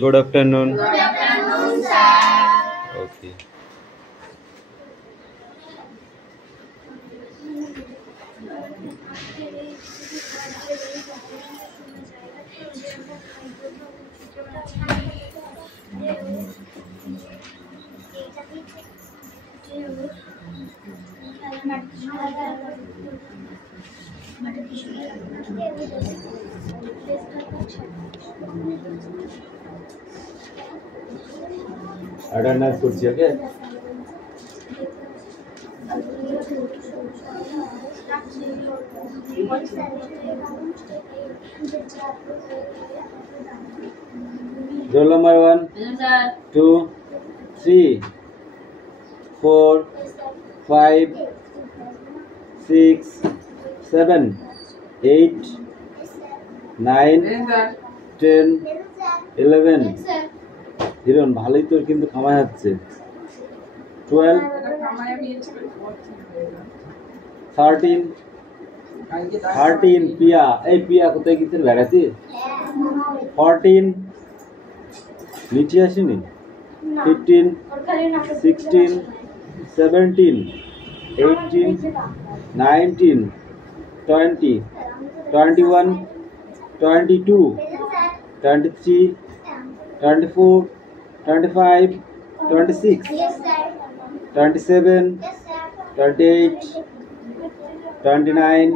Good afternoon. Good afternoon, sir. Okay. Attendance kursi, okay? Roll number 1, 2, 3, 4, 5, 6, 7, 8, 9, 10, 11. Hiran ভালোই তোর কিন্তু কামাই হচ্ছে। 12, 13, 13 পিয়া, এই পিয়া কোথায় গেছিল বেড়াতে? 14 নিচে আসেনি? 15, 16, 17, 18, 19, 20, 21, 22, 23, 24, 25, 26, 27, 28, 29,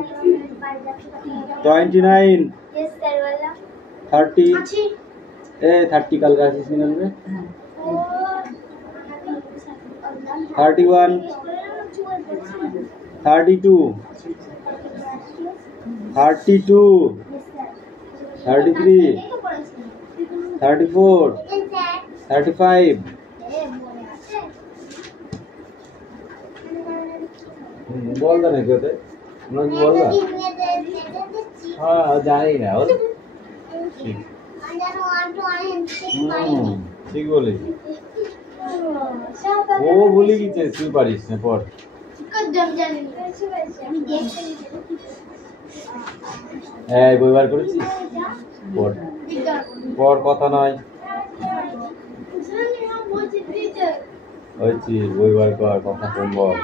29, 30, 30 কাল का আসিস নিয়ে নেবে 31, 32, 32, 33, 34, 35. बोल दे नहीं कहते उन्होंने बोल रहा हाँ जाने ना और ठीक ठीक बोले वो बोली कि चेस्टी पारिस ने पढ़ এই বইবার করেছিস পড় পড় কথা নয় ওইছি বইবার কর কথা কম বল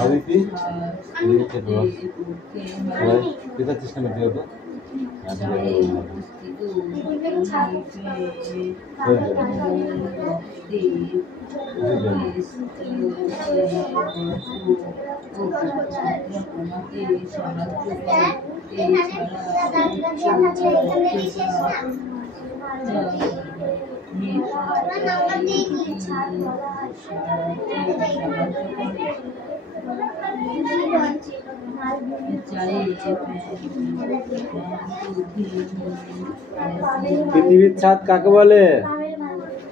Aditi, kita sistem itu apa? পৃথিবীর ছাদ কাকে বলে?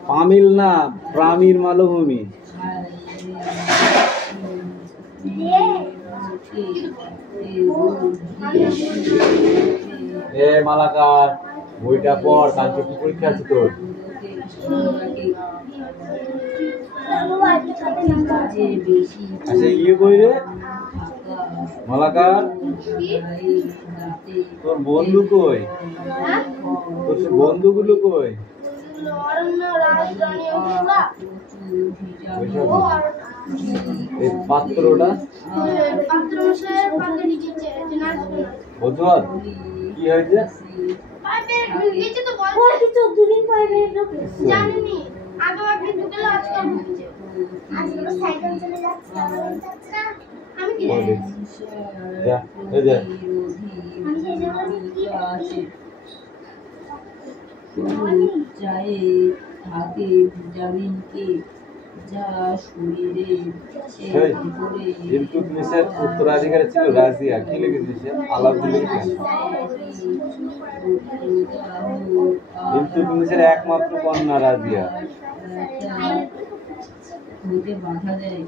পামিল না, প্রামীর মালভূমি। এ মালাকার, বইটা পড়, কালকে কি পরীক্ষা আছে তোর? আচ্ছা ইয়ে কই রে মালাকার, তোর বন্ধু কই? তোর বন্ধুগুলো কই? এই পাত্রটা বুঝল কি হয়েছে? থাকে ভিটামিন কে, যা শরীরে ইলতুৎমিশের উত্তরাধিকারী ছিল রাজিয়া। কি লিখেছিস? আলাউদ্দিন লিখেছিস? ইলতুৎমিশের একমাত্র কন্যা রাজিয়া। হতে বাধা দেয়।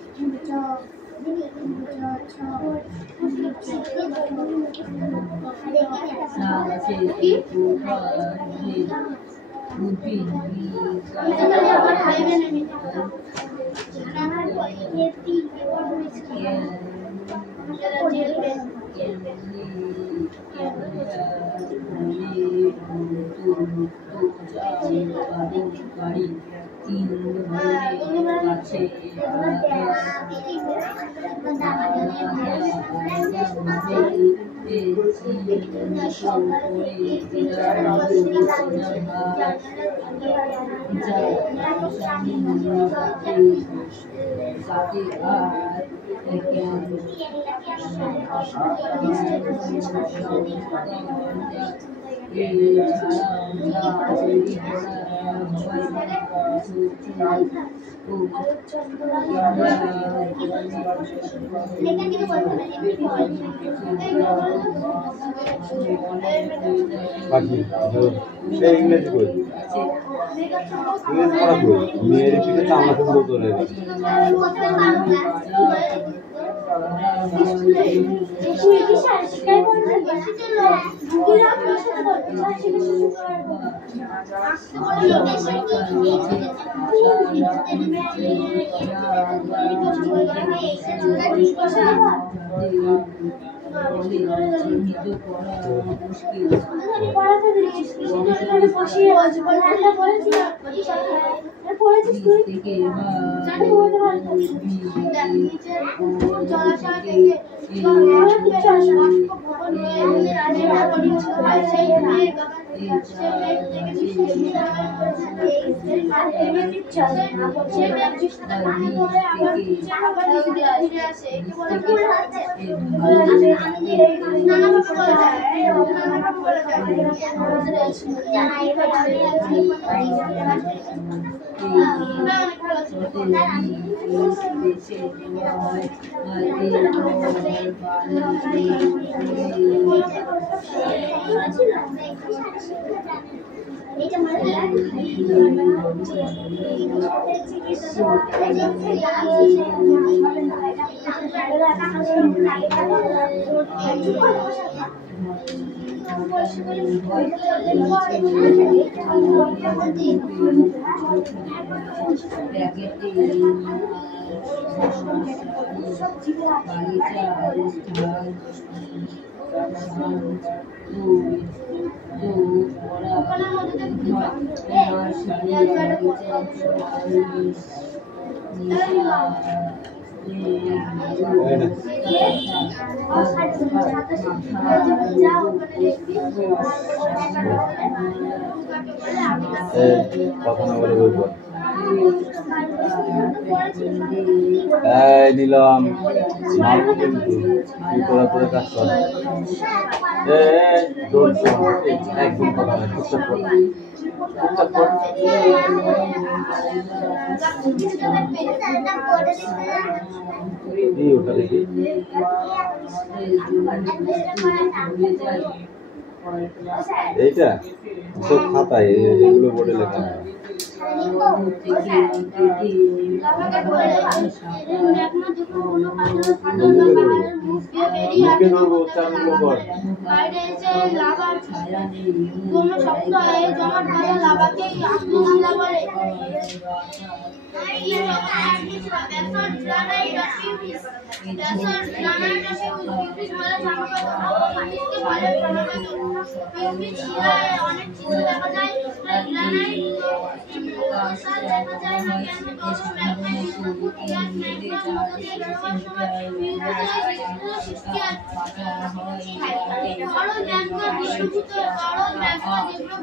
তিন ধরনের আছে বাকি ইংরেজি বই, ইংরেজি পড়া বই মেয়ের পিঠে চামড়া থেকে তোলে। কথা না বলে বই পড়। এই নিলাম মারবো কিন্তু তুই তোরা তোরা কাজ কর। একদম কথা নয়, চুপচাপ কর, চুপচাপ কর। এই ওটা দেখি এইটা সব খাতায় এগুলো বোর্ডে লেখা হয়। মুখে ধরবো উচ্চারণগুলো কর।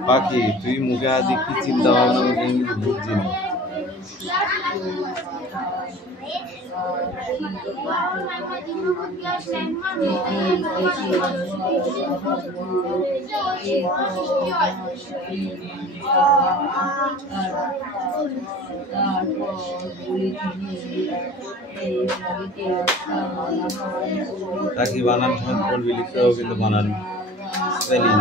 বাকি তুই মুখে আজ কি চিন্তা ভাবনা বুঝছি না। তাকে বানান সময় বলবি লিখতে হবে কিন্তু বানান স্পেলিং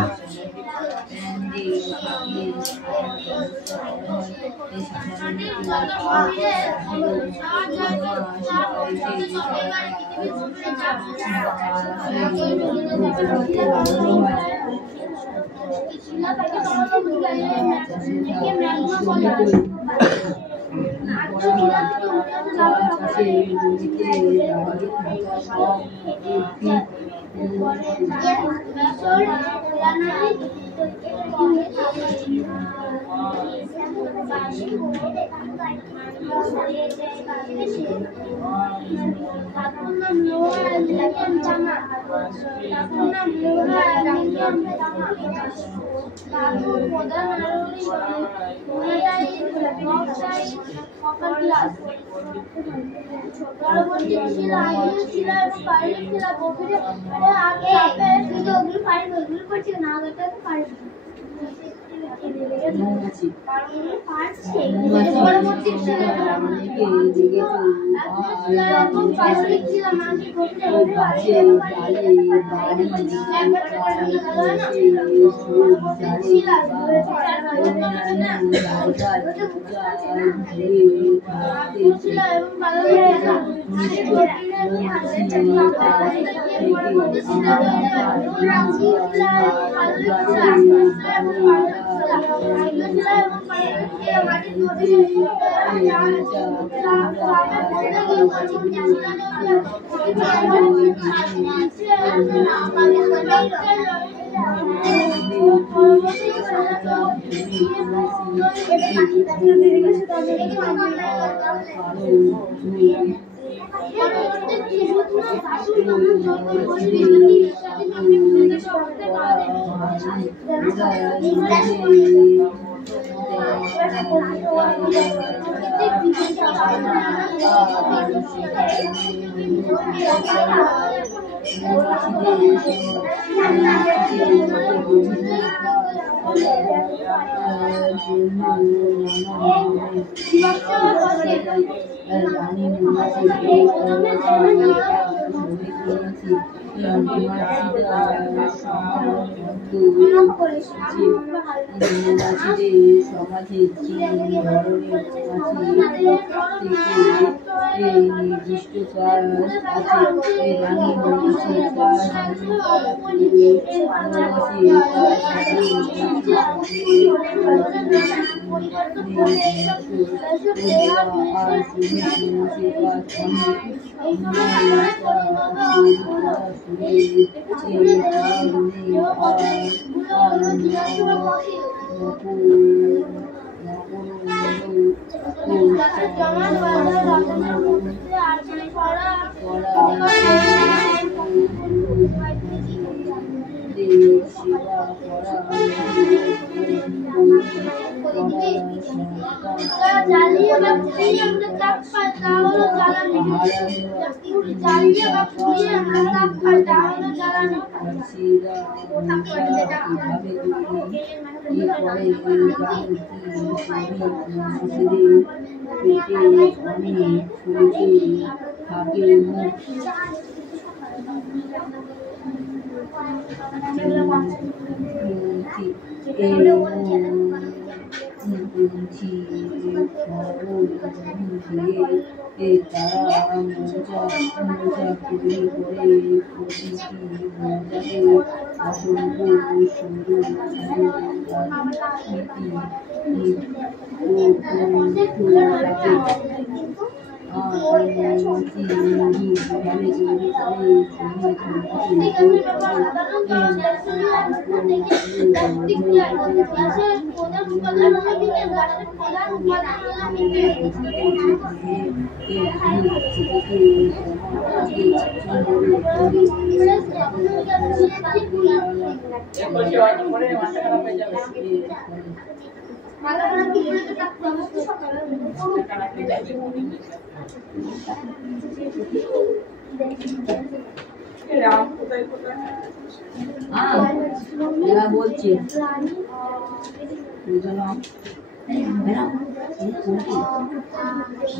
বলছি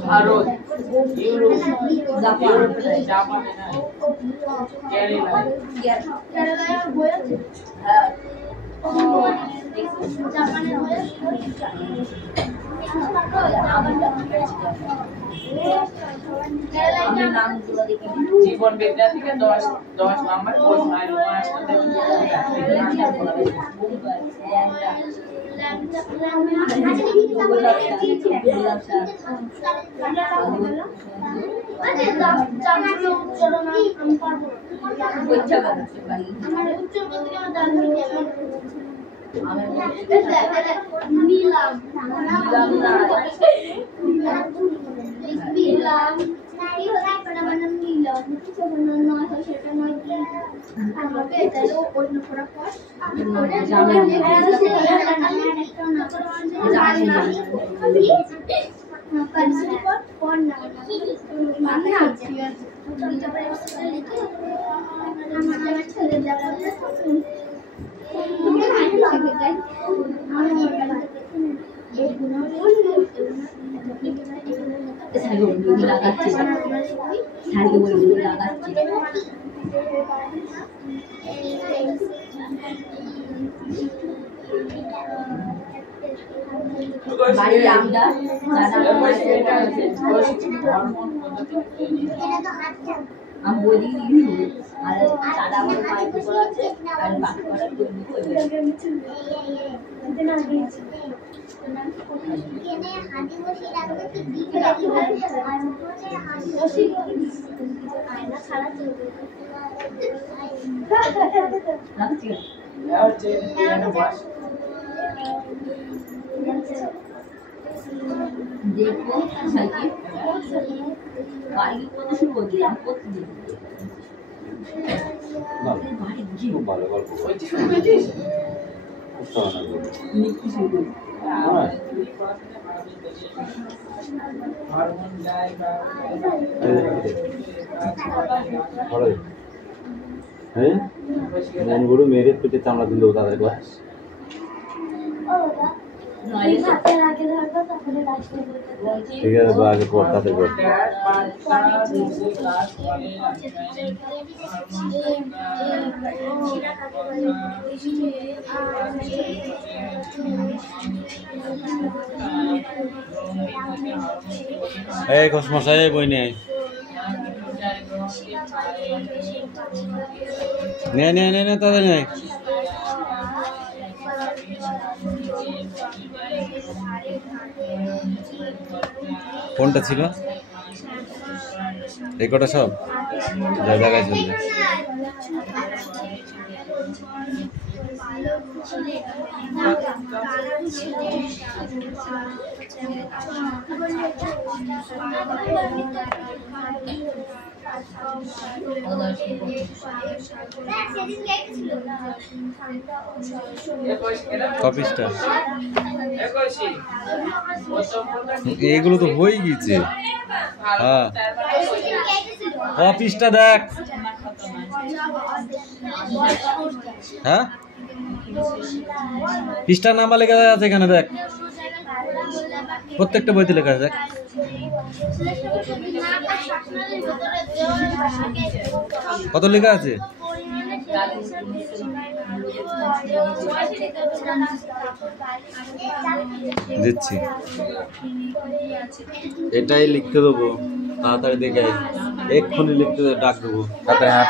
ভারত, ইউরোপ, জাপান, জাপানে না, কেরালায়। জীবন বিজ্ঞান থেকে 10 নাম্বার প্রশ্ন আমি বলি আর দাদা আমার মায়ের উপর আছে আর বাচ্চারা তৈরি করে দেখবো বাড়ি কত শুরু করছি আমি প্রতিদিন খুব ভালো গল্প লিখতে শুরু করি হ্যাঁ মন গরু মেরে পেটে চামড়া দিল তাদের ক্লাস ঠিক আছে বা আগে পর তাদের পর এই কসমশাই বই নেই নে তাদের নেই কোনটা ছিল এই কটা সব যা জায়গায় চলবে কপিসটা এগুলো তো হয়ে গেছে। হ্যাঁ কপিসটা দেখ। হ্যাঁ পৃষ্ঠার নাম্বার লেখা আছে এখানে দেখ, প্রত্যেকটা বইতে লেখা আছে দেখ। কত লেখা আছে? দিচ্ছি, এটাই লিখতে দেবো, তাড়াতাড়ি দেখে এক্ষুনি লিখতে ডাক দেবো। তাড়াতাড়ি হাত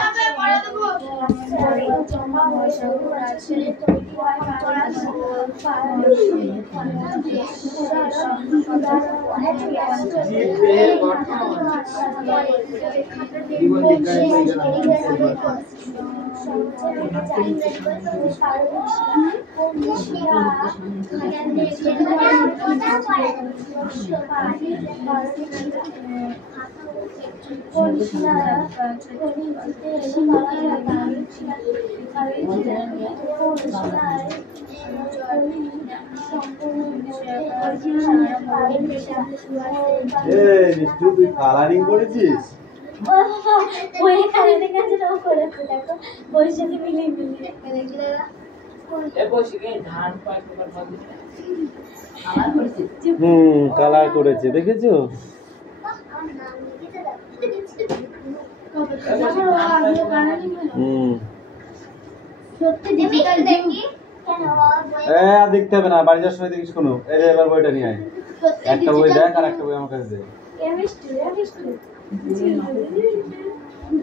কালারিং করেছিস? কালার করেছে দেখেছো? দেখতে হবে না, বাড়ি যাওয়ার সময় দেখিস কোনো। এবার বইটা নিয়ে আয়, একটা বই দেখ আর একটা বই আমার কাছে দে।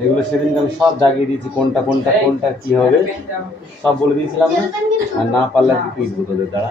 এগুলো সেদিনকে আমি সব জাগিয়ে দিয়েছি, কোনটা কোনটা কোনটা কি হবে সব বলে দিয়েছিলাম না। আর না পারলে কি পিটবো তোদের দ্বারা।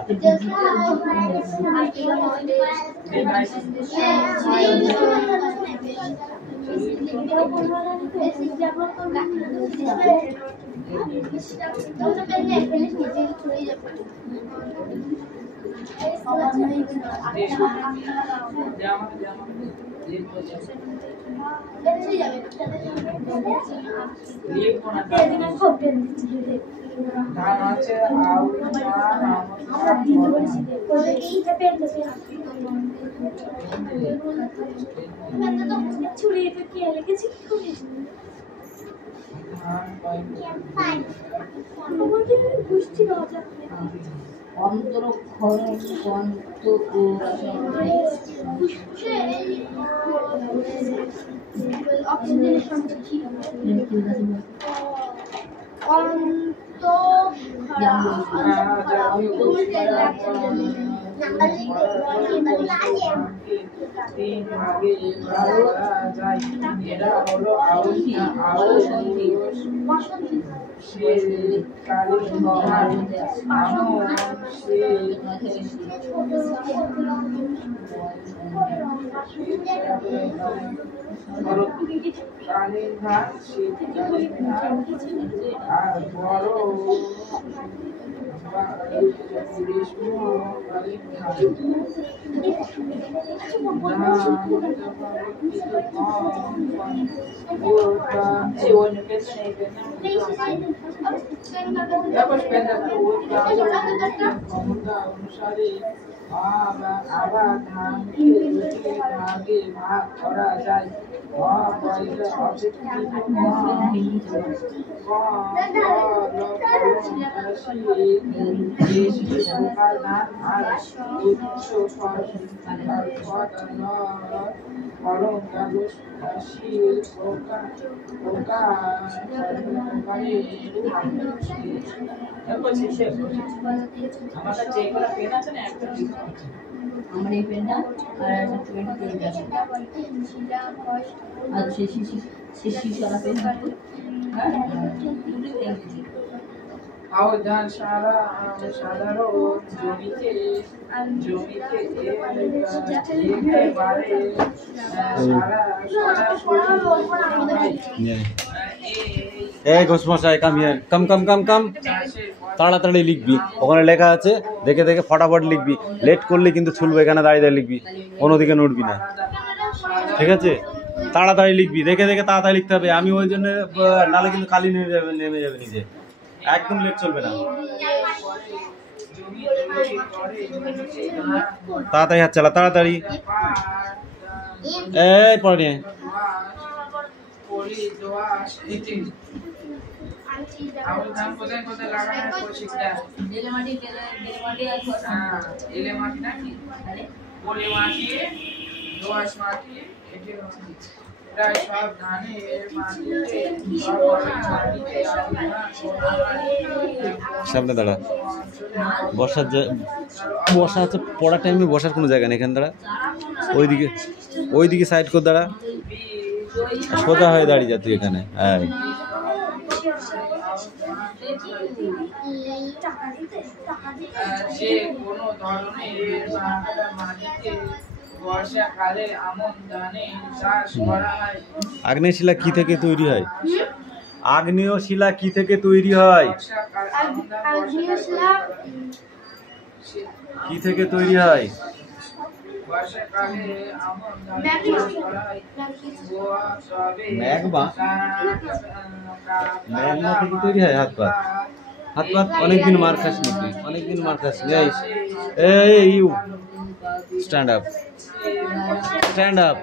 Hey, Ghostmashai, come here. Come. তাড়াতাড়ি লিখবি, ওখানে লেখা আছে দেখে দেখে ফটাফট লিখবি। লেট করলে কিন্তু ছুলবে, এখানে দাঁড়িয়ে দাঁড়িয়ে লিখবি, কোনো দিকে নড়বি না, ঠিক আছে? তাড়াতাড়ি লিখবি, দেখে দেখে তাড়াতাড়ি লিখতে হবে। আমি ওই জন্য নালে কিন্তু কালি নেমে যাবে নিজে, একদম লেট চলবে না। তাড়াতাড়ি হাত চালা, তাড়াতাড়ি। এই পড়ে নিয়ে সামনে দাঁড়া। বসার বসা আছে, পড়ার টাইমে বসার কোনো জায়গা নেই, এখানে দাঁড়া। ওইদিকে সাইড করে দাঁড়া, সোজা হয়ে দাঁড়িয়ে যা তুই এখানে। হ্যাঁ, আগ্নেয় শিলা কি থেকে তৈরি হয়? আগ্নেয় শিলা কি থেকে তৈরি হয়? কি থেকে তৈরি হয়? ম্যাগমা থেকে তৈরি হয়। হাত পাত অনেকদিন মার খাস নি তুই, অনেকদিন মার খাস নি। এই you stand up, stand up.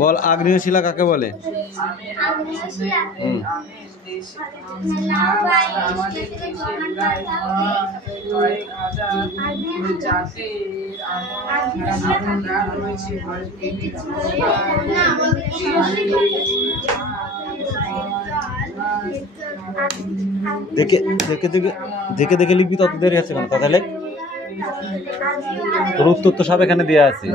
বল আগ্নেয় শিলা কাকে বলে? দেখে দেখে দেখে দেখে দেখে লিখবি, তত দেরি আছে কেন? কথা লেখ, তোর উত্তর তো সব এখানে দেওয়া আছে।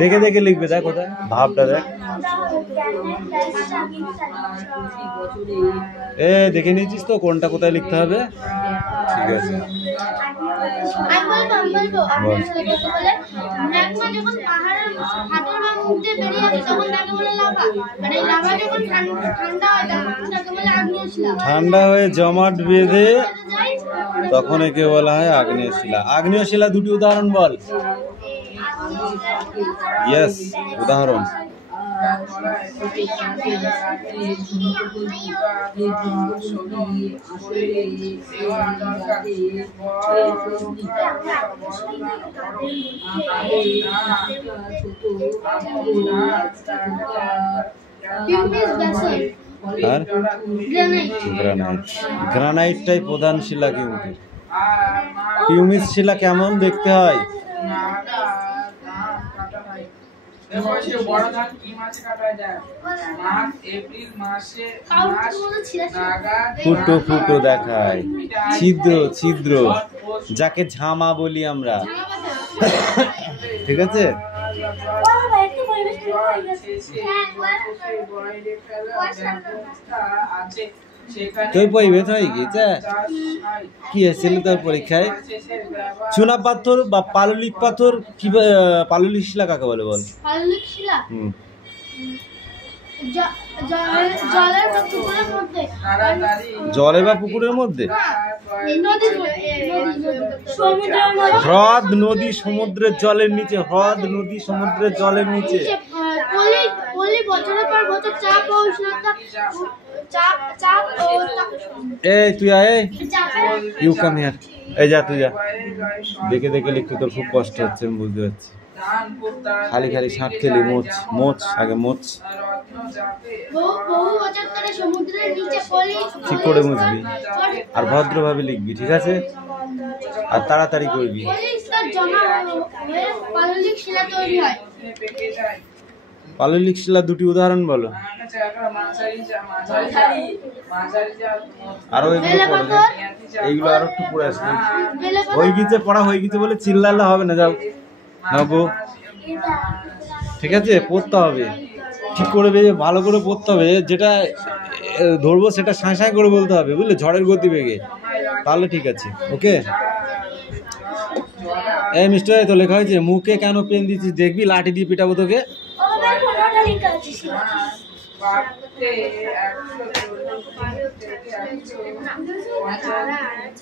দেখে দেখে লিখবে, দেখ কোথায় ভাবটা দেখ। দেখে নিয়েছিস তো কোনটা কোথায় লিখতে হবে? ঠিক আছে, ঠান্ডা হয়ে জমাট বেঁধে তখন একে বলা হয় আগ্নেয় শিলা। আগ্নেয় শিলা দুটি উদাহরণ বল। ইয়েস, উদাহরণ। আর গ্রানাইট, গ্রানাইটটাই প্রধান শিলা কিন্তু। পিউমিস শিলা কেমন দেখতে হয়? ফুটো ফুটো দেখায়, ছিদ্র ছিদ্র, যাকে ঝামা বলি আমরা, ঠিক আছে? তুই পড়বে তো গেছে কি হয়েছিল তোর পরীক্ষায়? চুনা পাথর বা পাললিক পাথর কি, পাললিক শিলা কাকে বলে বল? পাললিক শিলা জলে বা পুকুরের মধ্যে? হ্রদ, নদী, সমুদ্রের জলের নিচে। হ্রদ, নদী, সমুদ্রের জলের নিচে। এই তুই আয়, ইউ কাম হিয়ার। এই যা, তুই যা। দেখে দেখে লিখতে তোর খুব কষ্ট হচ্ছে, আমি বুঝতে পারছি। খালি খালি শাঁখ খেলি, মোচ মোচ, আগে মোচ, ঠিক করে মুছবি আর ভদ্রভাবে লিখবি, ঠিক আছে? আর তাড়াতাড়ি করবি। পাললিক শিলা দুটি উদাহরণ বলো। আরো এগুলো পড়ো, এইগুলো আরো একটু পড়ে আসবে। হয়ে গেছে পড়া, হয়ে গেছে বলে চিল্লালে হবে না। যাও নাবো, ঠিক আছে? পড়তে হবে ঠিক করে, ভালো করে পড়তে হবে। যেটা ধরবো সেটা সাঁ সাঁ করে বলতে হবে, বুঝলে? ঝড়ের গতি বেগে, তাহলে ঠিক আছে। ওকে, এই মিস্টার, তো লেখা হয়েছে। মুখে কেন পেন দিচ্ছিস? দেখবি লাঠি দিয়ে পিটাবো তোকে।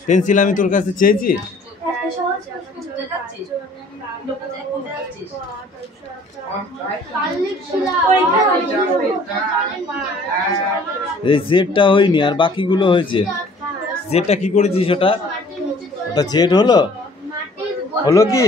পেন্সিল আমি তোর কাছে চেয়েছি? এই জেডটা হয়নি, আর বাকিগুলো হয়েছে। জেডটা কি করেছিস? ওটা জেড হলো কি?